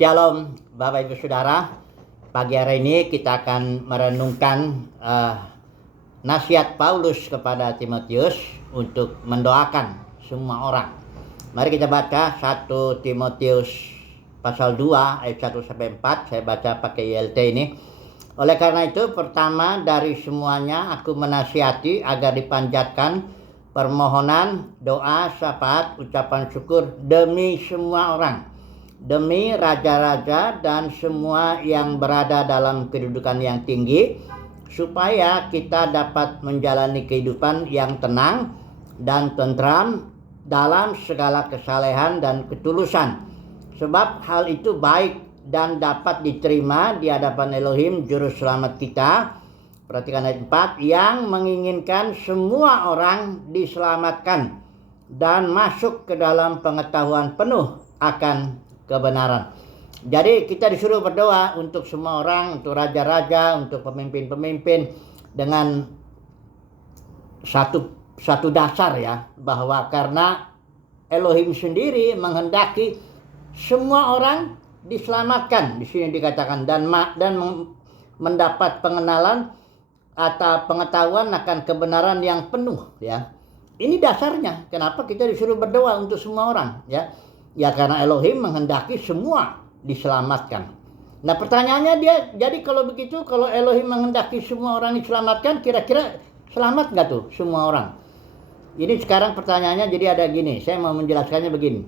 Shalom Bapak Ibu Saudara. Pagi hari ini kita akan merenungkan nasihat Paulus kepada Timotius untuk mendoakan semua orang. Mari kita baca 1 Timotius pasal 2 ayat 1 sampai 4. Saya baca pakai ILT ini. Oleh karena itu, pertama dari semuanya aku menasihati agar dipanjatkan permohonan, doa, syafaat, ucapan syukur demi semua orang, demi raja-raja dan semua yang berada dalam kedudukan yang tinggi, supaya kita dapat menjalani kehidupan yang tenang dan tentram dalam segala kesalehan dan ketulusan. Sebab hal itu baik dan dapat diterima di hadapan Elohim Juru Selamat kita. Perhatikan ayat 4, yang menginginkan semua orang diselamatkan dan masuk ke dalam pengetahuan penuh akan kebenaran. Jadi kita disuruh berdoa untuk semua orang, untuk raja-raja, untuk pemimpin-pemimpin, dengan satu dasar ya, bahwa karena Elohim sendiri menghendaki semua orang diselamatkan. Di sini dikatakan dan mendapat pengenalan atau pengetahuan akan kebenaran yang penuh ya. Ini dasarnya kenapa kita disuruh berdoa untuk semua orang ya. Ya karena Elohim menghendaki semua diselamatkan. Nah pertanyaannya jadi kalau begitu, kalau Elohim menghendaki semua orang diselamatkan, kira-kira selamat nggak tuh semua orang? Ini sekarang pertanyaannya jadi ada gini, saya mau menjelaskannya begini.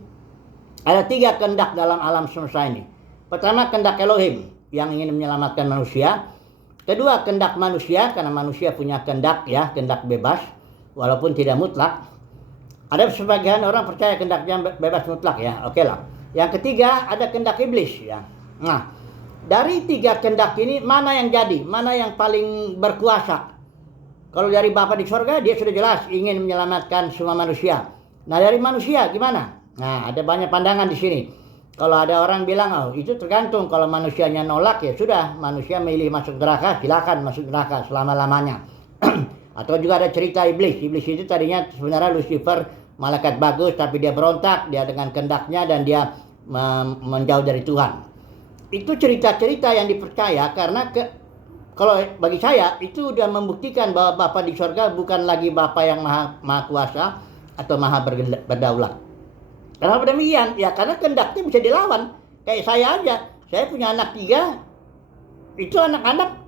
Ada 3 kehendak dalam alam semesta ini. Pertama, kehendak Elohim yang ingin menyelamatkan manusia. Kedua, kehendak manusia, karena manusia punya kehendak ya, kehendak bebas walaupun tidak mutlak. Ada sebagian orang percaya kehendaknya bebas mutlak ya, oke lah. Yang ketiga ada kehendak iblis ya. Nah, dari 3 kehendak ini mana yang jadi? Mana yang paling berkuasa? Kalau dari Bapa di sorga dia sudah jelas ingin menyelamatkan semua manusia. Nah, dari manusia gimana? Nah, ada banyak pandangan di sini. Kalau ada orang bilang, oh itu tergantung, kalau manusianya nolak ya sudah, manusia milih masuk neraka, silakan masuk neraka selama-lamanya. Atau juga ada cerita iblis. Iblis itu tadinya sebenarnya Lucifer, malaikat bagus, tapi dia berontak, dia dengan kehendaknya dan dia menjauh dari Tuhan. Itu cerita-cerita yang dipercaya karena kalau bagi saya itu sudah membuktikan bahwa Bapa di surga bukan lagi Bapa yang maha kuasa atau maha berdaulat. Kenapa demikian? Ya karena kehendaknya bisa dilawan. Kayak saya aja, saya punya anak 3, itu anak-anak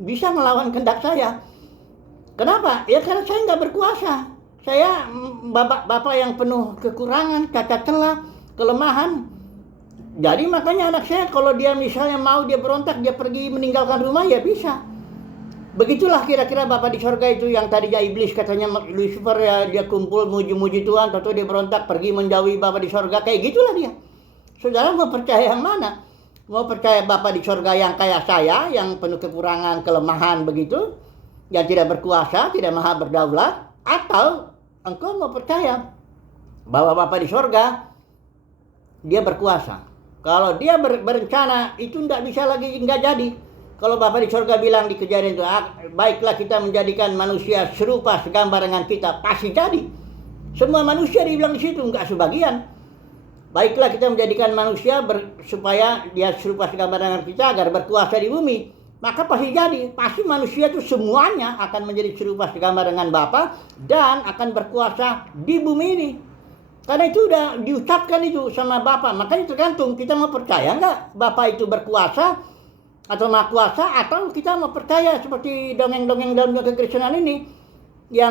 bisa melawan kehendak saya. Kenapa? Ya karena saya nggak berkuasa. Saya bapak yang penuh kekurangan, cacat celah, kelemahan. Jadi makanya anak saya kalau dia misalnya mau dia berontak, dia pergi meninggalkan rumah ya bisa. Begitulah kira-kira Bapa di sorga itu yang tadinya iblis, katanya Lucifer ya, dia kumpul muji-muji Tuhan, tentu dia berontak pergi menjauhi Bapa di sorga, kayak gitulah dia. Saudara mau percaya yang mana? Mau percaya Bapa di sorga yang kayak saya, yang penuh kekurangan, kelemahan begitu, yang tidak berkuasa, tidak maha berdaulat, atau engkau mau percaya bahwa Bapa di sorga dia berkuasa? Kalau dia berencana itu nggak bisa lagi, nggak jadi. Kalau Bapa di surga bilang di Kejadian itu, baiklah kita menjadikan manusia serupa segambar dengan kita, pasti jadi. Semua manusia dibilang di situ, enggak sebagian. Baiklah kita menjadikan manusia supaya dia serupa segambar dengan kita agar berkuasa di bumi. Maka pasti jadi. Pasti manusia itu semuanya akan menjadi serupa segambar dengan Bapa dan akan berkuasa di bumi ini. Karena itu udah diucapkan itu sama Bapa. Makanya tergantung kita mau percaya enggak Bapa itu berkuasa atau maha kuasa, atau kita mau percaya seperti dongeng-dongeng dalam kekristenan ini yang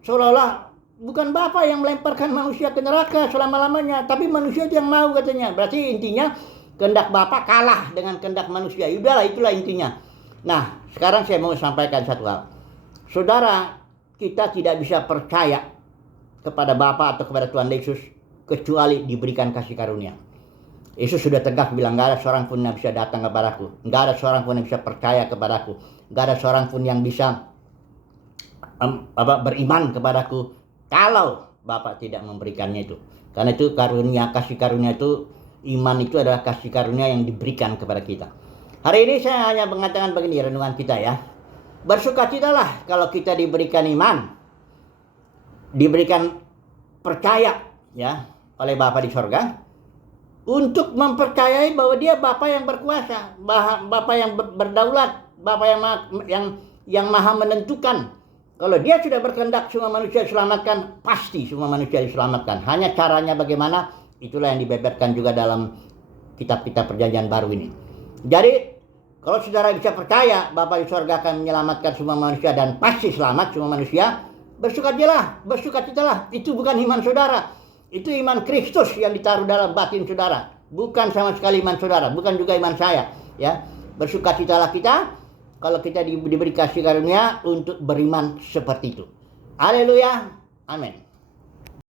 seolah-olah bukan Bapa yang melemparkan manusia ke neraka selama-lamanya, tapi manusia itu yang mau katanya. Berarti intinya kehendak Bapa kalah dengan kehendak manusia. Udahlah, itulah intinya. Nah, sekarang saya mau sampaikan satu hal. Saudara, kita tidak bisa percaya kepada Bapa atau kepada Tuhan Yesus kecuali diberikan kasih karunia. Yesus sudah tegas bilang, gak ada seorang pun yang bisa datang kepadaku, gak ada seorang pun yang bisa percaya kepadaku, gak ada seorang pun yang bisa beriman kepadaku kalau Bapa tidak memberikannya itu. Karena itu karunia, kasih karunia itu, iman itu adalah kasih karunia yang diberikan kepada kita. Hari ini saya hanya mengatakan begini renungan kita ya. Bersukacitalah kalau kita diberikan iman, diberikan percaya ya oleh Bapa di sorga. untuk mempercayai bahwa dia Bapa yang berkuasa, Bapa yang berdaulat, Bapa yang maha menentukan. Kalau dia sudah berkehendak semua manusia diselamatkan, pasti semua manusia diselamatkan. Hanya caranya bagaimana, itulah yang dibeberkan juga dalam kitab-kitab perjanjian baru ini. Jadi, kalau saudara bisa percaya Bapa di surga akan menyelamatkan semua manusia dan pasti selamat semua manusia, bersukacitalah. Itu bukan iman saudara. Itu iman Kristus yang ditaruh dalam batin saudara. Bukan sama sekali iman saudara, bukan juga iman saya. Ya, bersukacitalah kita kalau kita diberi kasih karunia untuk beriman seperti itu. Haleluya. Amin.